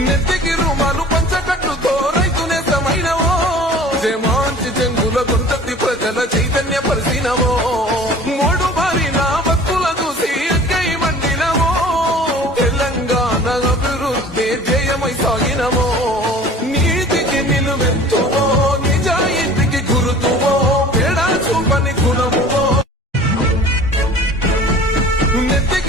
నెత్తికి రుమాలు పంచకట్లుతో రైతు నేతమైనవో జమాంచి జంగుల గుంటతి ప్రజల చైతన్య పరిచినవో మూడు బారిన భక్తుల చూసి ఎక్కై మండినవో తెలంగాణ అభివృద్ధి జయమై సాగినవో నీతికి నిలువెత్తువో నిజాయితీకి గురుతువో తేడా చూపని గుణమువో నెత్తికి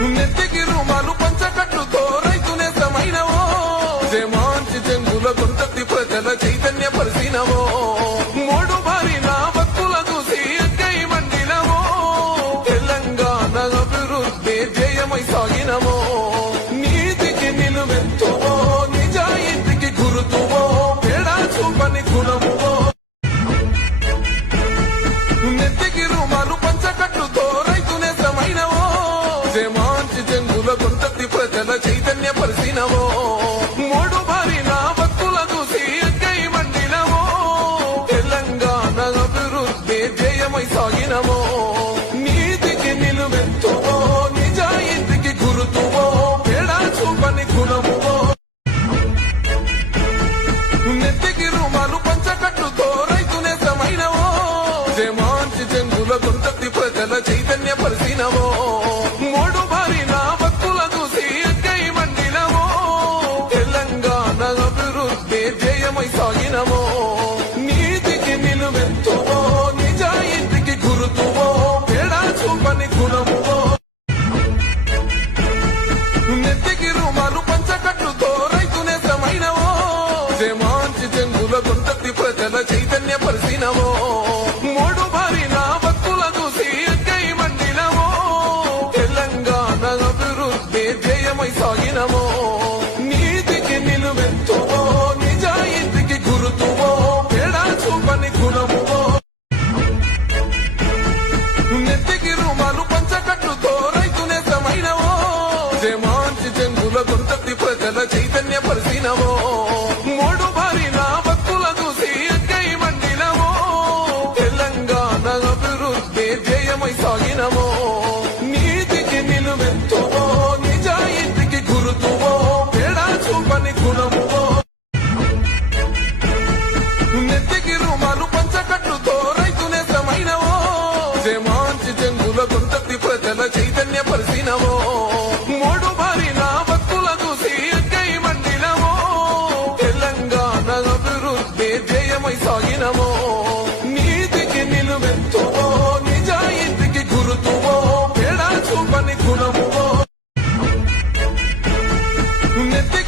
Me figure కొలిసినవో Who